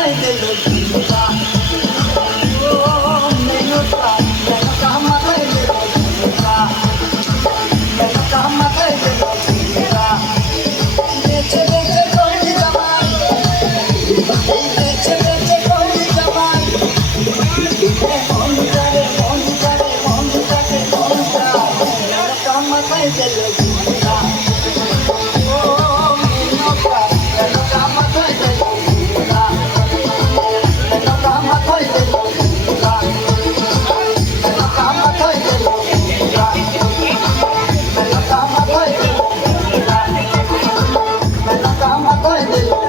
মাথায় দিল ঝুমকা ও মেনকা মেনকা মাথায় দিল ঝুমকা মেনকা মাথায় দিল ঝুমকা বেঁচে বেঁচে করি জামাই এই বেঁচে বেঁচে করি জামাই মন করে মন করে মন করে মন করে মেনকা মাথায় দিল ঝুমকা I'm